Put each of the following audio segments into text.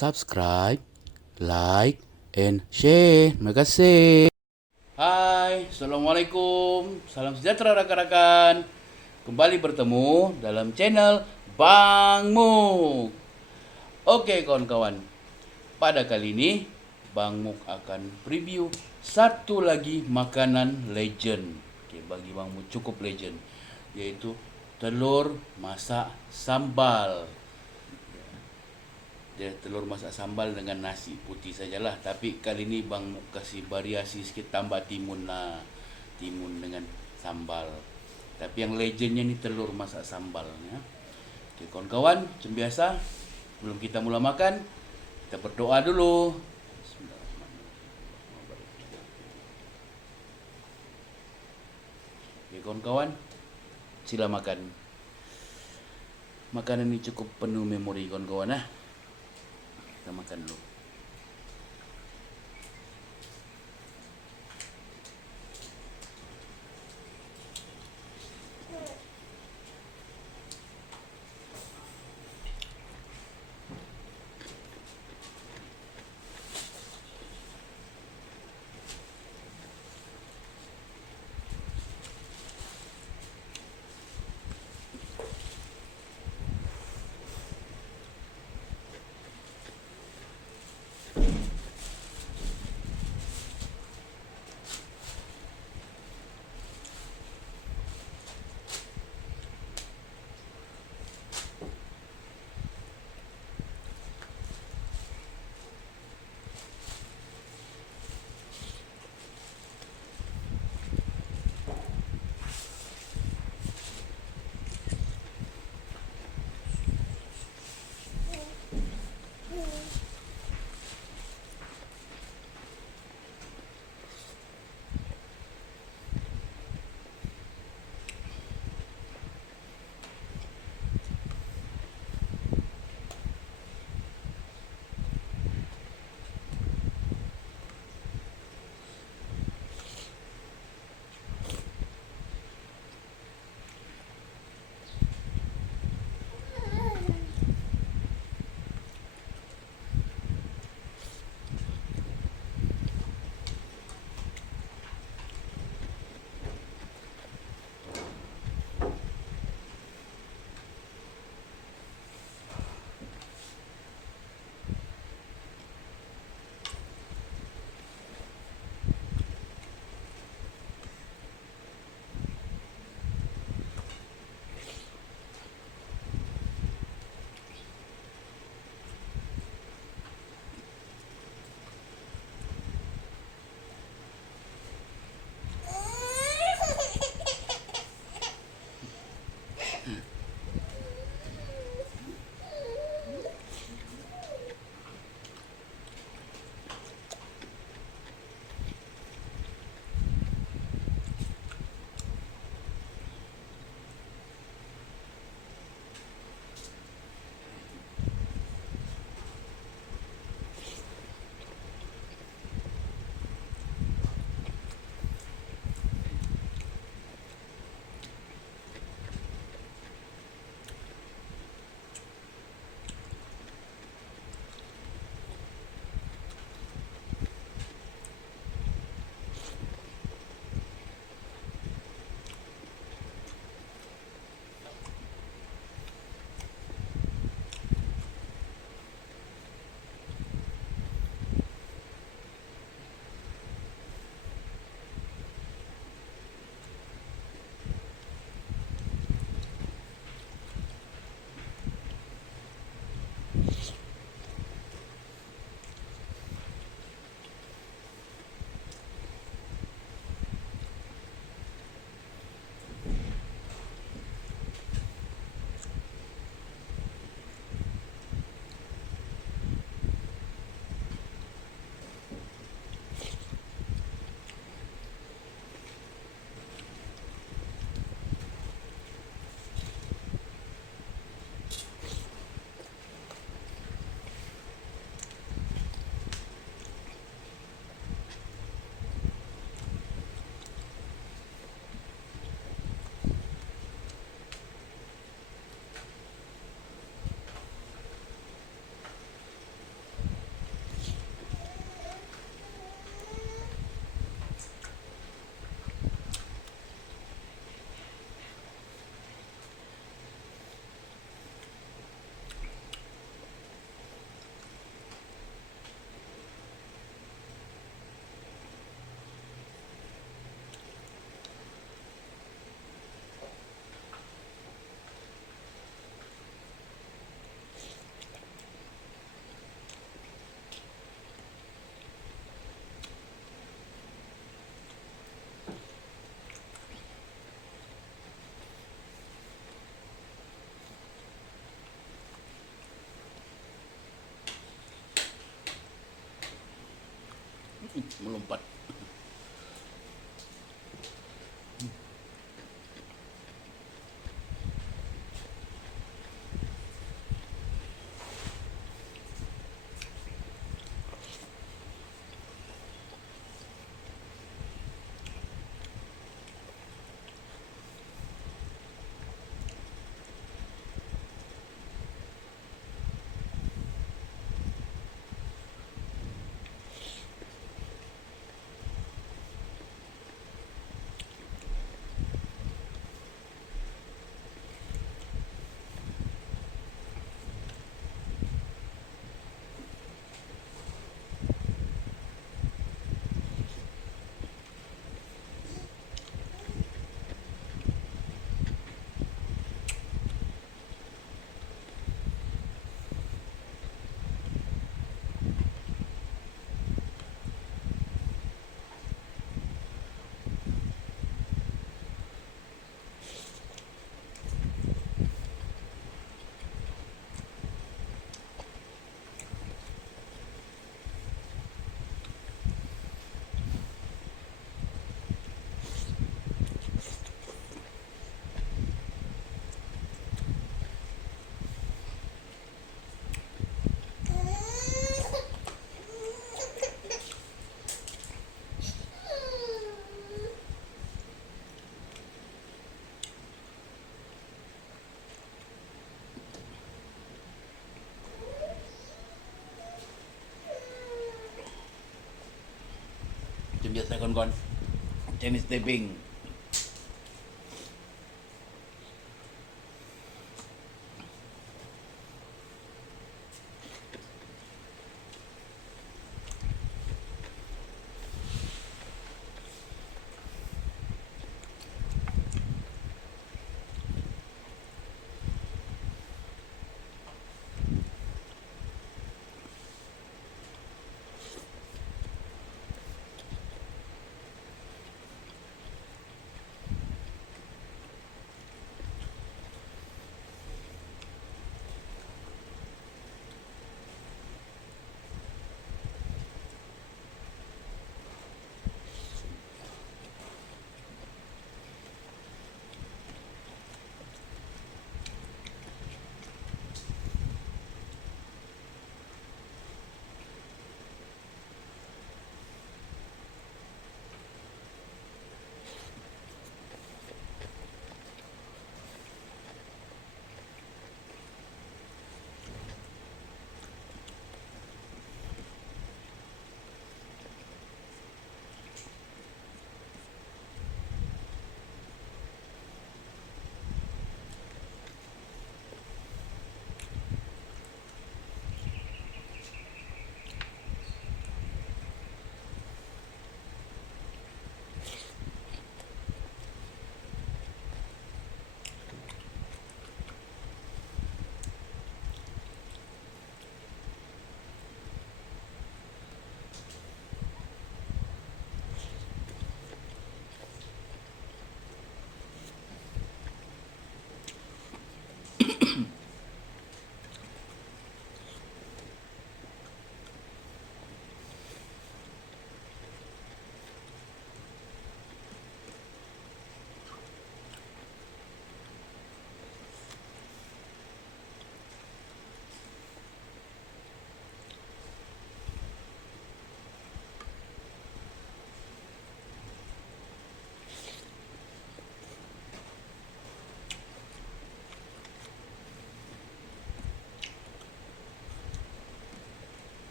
subscribe, like, and share. Terima kasih. Hai, Assalamualaikum. Salam sejahtera rakan-rakan. Kembali bertemu dalam channel Bang Muk. Oke kawan-kawan, pada kali ini Bang Muk akan preview satu lagi makanan legend. Bagi Bang Muk cukup legend, yaitu telur masak sambal. Dia telur masak sambal dengan nasi putih sajalah. Tapi kali ni Bang Muk kasih variasi sikit, tambah timun lah. Timun dengan sambal. Tapi yang legendnya ni telur masak sambal ya. Okey kawan-kawan, macam biasa sebelum kita mula makan, kita berdoa dulu. Okey kawan-kawan, sila makan. Makanan ni cukup penuh memori kawan-kawan lah. Kita makan dulu. melompat. Macam biasa kawan-kawan, Chinese Taiping.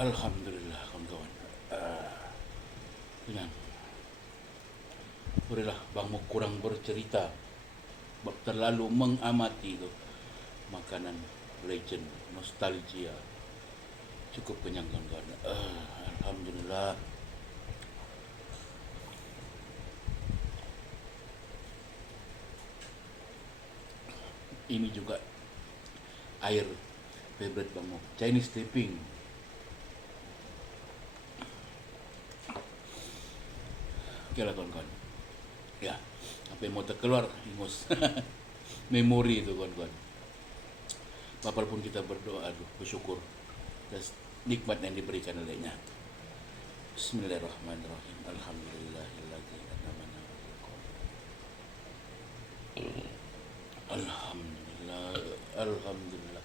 Alhamdulillah kawan-kawan. Kenyang. Bolehlah Bang Muk kurang bercerita, terlalu mengamati itu makanan legend, nostalgia. Cukup kenyang kawan-kawan. Alhamdulillah. Ini juga air favorite Bang Muk, Chinese tapping. Oke lah kawan-kawan. Ya, apa yang mau terkeluar ingus. Memori itu kawan-kawan. Apapun kita berdoa, bersyukur atas nikmat yang diberikan olehnya. Bismillahirrahmanirrahim. Alhamdulillahilladzi an'amana. Alhamdulillah, alhamdulillah.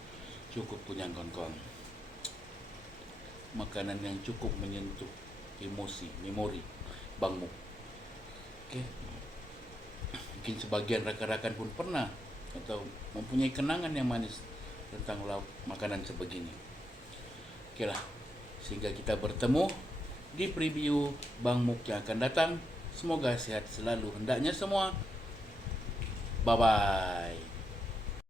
Cukup punya kawan-kawan. Makanan yang cukup menyentuh emosi, memori Bang Muk. Oke. Mungkin sebagian rakan-rakan pun pernah atau mempunyai kenangan yang manis tentang makanan sebegini. Oke lah, sehingga kita bertemu di preview Bang Muk yang akan datang. Semoga sehat selalu hendaknya semua. Bye-bye.